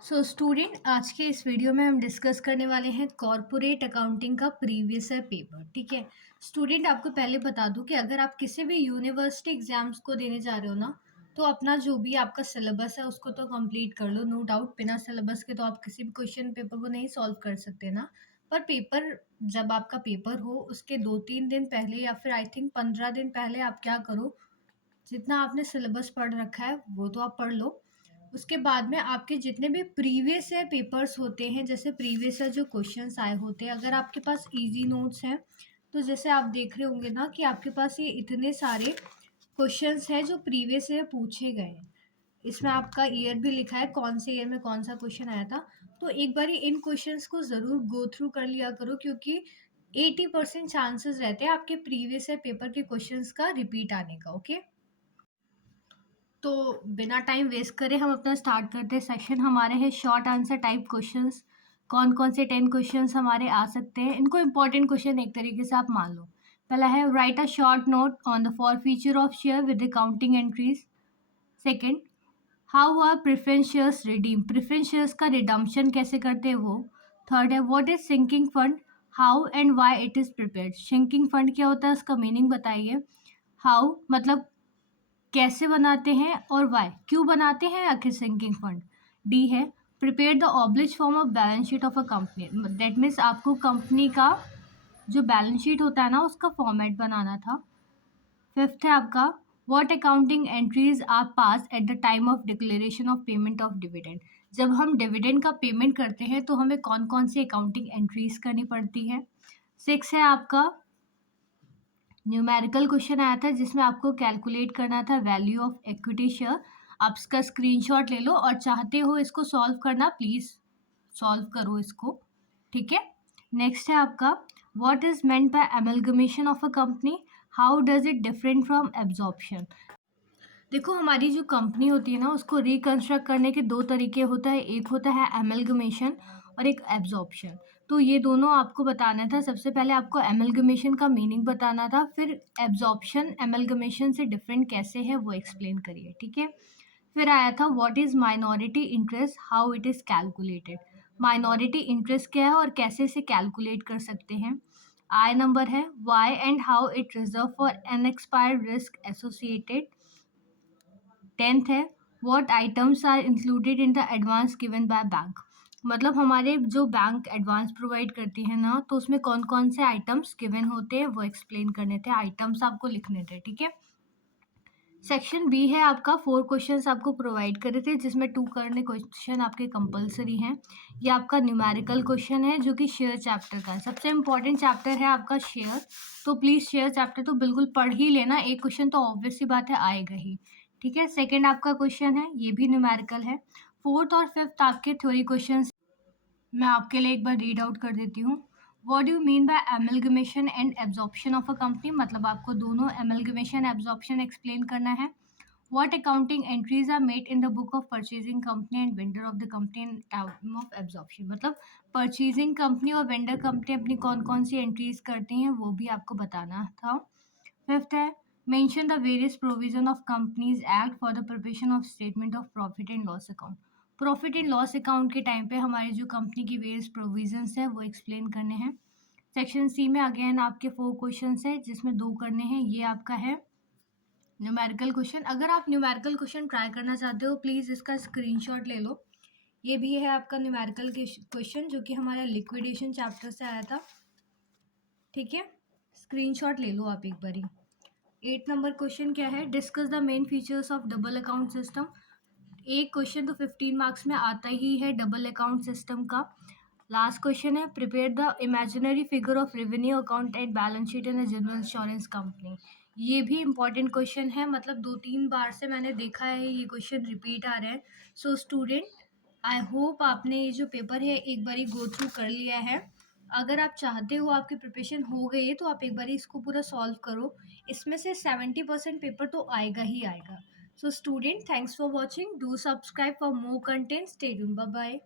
So student, आज के इस वीडियो में हम डिस्कस करने वाले हैं कॉरपोरेट अकाउंटिंग का प्रीवियस ईयर पेपर। ठीक है स्टूडेंट, आपको पहले बता दूं कि अगर आप किसी भी यूनिवर्सिटी एग्जाम्स को देने जा रहे हो ना, तो अपना जो भी आपका सिलेबस है उसको तो कंप्लीट कर लो। नो डाउट, बिना सिलेबस के तो आप किसी भी क्वेश्चन पेपर को नहीं सॉल्व कर सकते ना। पर पेपर, जब आपका पेपर हो उसके 2-3 दिन पहले या फिर आई थिंक 15 दिन पहले आप क्या करो, जितना आपने सिलेबस पढ़ रखा है वो तो आप पढ़ लो। उसके बाद में आपके जितने भी प्रीवियस ईयर पेपर्स होते हैं, जैसे प्रीवियस ईयर जो क्वेश्चंस आए होते हैं, अगर आपके पास इजी नोट्स हैं तो जैसे आप देख रहे होंगे ना कि आपके पास ये इतने सारे क्वेश्चंस हैं जो प्रीवियस ईयर पूछे गए हैं। इसमें आपका ईयर भी लिखा है, कौन से ईयर में कौन सा क्वेश्चन आया था। तो एक बार इन क्वेश्चंस को ज़रूर गो थ्रू कर लिया करो, क्योंकि 80% चांसेस रहते हैं आपके प्रीवियस ईयर पेपर के क्वेश्चंस का रिपीट आने का। ओके, तो बिना टाइम वेस्ट करे हम अपना स्टार्ट करते हैं। सेक्शन हमारे हैं शॉर्ट आंसर टाइप क्वेश्चंस। कौन कौन से 10 क्वेश्चंस हमारे आ सकते हैं, इनको इंपॉर्टेंट क्वेश्चन एक तरीके से आप मान लो। पहला है write a short note on the four feature of share with accounting entries. Second, how are preference shares redeem, preference shares का रिडम्पशन कैसे करते हैं वो। थर्ड है what is sinking fund, how and why it is prepared, sinking fund क्या होता है उसका मीनिंग बताइए। हाउ मतलब कैसे बनाते हैं, और वाई क्यों बनाते हैं आखिर सिंकिंग फंड। डी है prepare the abridged form of balance sheet of a company, that means आपको कंपनी का जो बैलेंस शीट होता है ना उसका फॉर्मेट बनाना था। फिफ्थ है आपका what accounting entries are pass at the time of declaration of payment of dividend, जब हम डिविडेंड का पेमेंट करते हैं तो हमें कौन कौन सी अकाउंटिंग एंट्रीज करनी पड़ती है। सिक्स है आपका न्यूमेरिकल क्वेश्चन आया था जिसमें आपको कैलकुलेट करना था वैल्यू ऑफ इक्विटी शेयर। आप इसका स्क्रीनशॉट ले लो और चाहते हो इसको सॉल्व करना, प्लीज सॉल्व करो इसको। ठीक है, नेक्स्ट है आपका what is meant by amalgamation of a company, how does it different from absorption. देखो, हमारी जो कंपनी होती है ना उसको रिकंस्ट्रक्ट करने के दो तरीके होता है, एक होता है एमलगमेशन और एक एब्जॉर्प्शन। तो ये दोनों आपको बताना था। सबसे पहले आपको एमलगमेशन का मीनिंग बताना था, फिर एब्जॉर्प्शन एमलगमेशन से डिफरेंट कैसे है वो एक्सप्लेन करिए। ठीक है, फिर आया था what is minority interest, how it is calculated, minority interest क्या है और कैसे इसे कैलकुलेट कर सकते हैं। आई नंबर है why and how it reserve for unexpired risk associated. Tenth है what items are included in the advance given by bank, मतलब हमारे जो बैंक एडवांस प्रोवाइड करती है ना तो उसमें कौन कौन से आइटम्स गिवन होते हैं वो एक्सप्लेन करने थे, आइटम्स आपको लिखने थे। ठीक है, सेक्शन बी है आपका 4 क्वेश्चंस आपको प्रोवाइड करे थे जिसमें 2 करने क्वेश्चन आपके कंपलसरी हैं। ये आपका न्यूमेरिकल क्वेश्चन है जो कि शेयर चैप्टर का है, सबसे इंपॉर्टेंट चैप्टर है आपका शेयर। तो प्लीज़ शेयर चैप्टर तो बिल्कुल पढ़ ही लेना, एक क्वेश्चन तो ऑब्वियस सी बात है आएगा ही। ठीक है, सेकेंड आपका क्वेश्चन है, ये भी न्यूमेरिकल है। फोर्थ और फिफ्थ आपके थ्योरी क्वेश्चन मैं आपके लिए एक बार रीड आउट कर देती हूँ। What do you mean by amalgamation and absorption of a company, मतलब आपको दोनों एमलगमेशन एब्जॉर्प्शन एक्सप्लेन करना है। What accounting entries are made in the book of purchasing company and vendor of the company in time of absorption, मतलब purchasing company और vendor company अपनी कौन कौन सी एंट्रीज करती हैं वो भी आपको बताना था। फिफ्थ है mention the various provision of companies act for the preparation of statement of profit and loss account, profit and loss account के टाइम पे हमारी जो कंपनी की वेरियस प्रोविजंस है वो एक्सप्लेन करने हैं। सेक्शन सी में अगेन आपके 4 क्वेश्चंस है जिसमें 2 करने हैं। ये आपका है न्यूमेरिकल क्वेश्चन। अगर आप न्यूमेरिकल क्वेश्चन ट्राई करना चाहते हो प्लीज़ इसका स्क्रीनशॉट ले लो। ये भी है आपका न्यूमेरिकल क्वेश्चन जो कि हमारा लिक्विडेशन चैप्टर से आया था। ठीक है, स्क्रीनशॉट ले लो आप एक बारी। 8 नंबर क्वेश्चन क्या है, discuss the main features of double account system. एक क्वेश्चन तो 15 मार्क्स में आता ही है डबल अकाउंट सिस्टम का। लास्ट क्वेश्चन है prepare the imaginary figure of revenue account and balance sheet in a general insurance company. ये भी इंपॉर्टेंट क्वेश्चन है, मतलब 2-3 बार से मैंने देखा है ये क्वेश्चन रिपीट आ रहे हैं। सो स्टूडेंट, आई होप आपने ये जो पेपर है एक बारी गो थ्रू कर लिया है। अगर आप चाहते हो आपकी प्रिपरेशन हो गई है तो आप एक बारी इसको पूरा सॉल्व करो। इसमें से 70% पेपर तो आएगा ही आएगा। So student, thanks for watching. Do subscribe for more content. Stay tuned. Bye bye.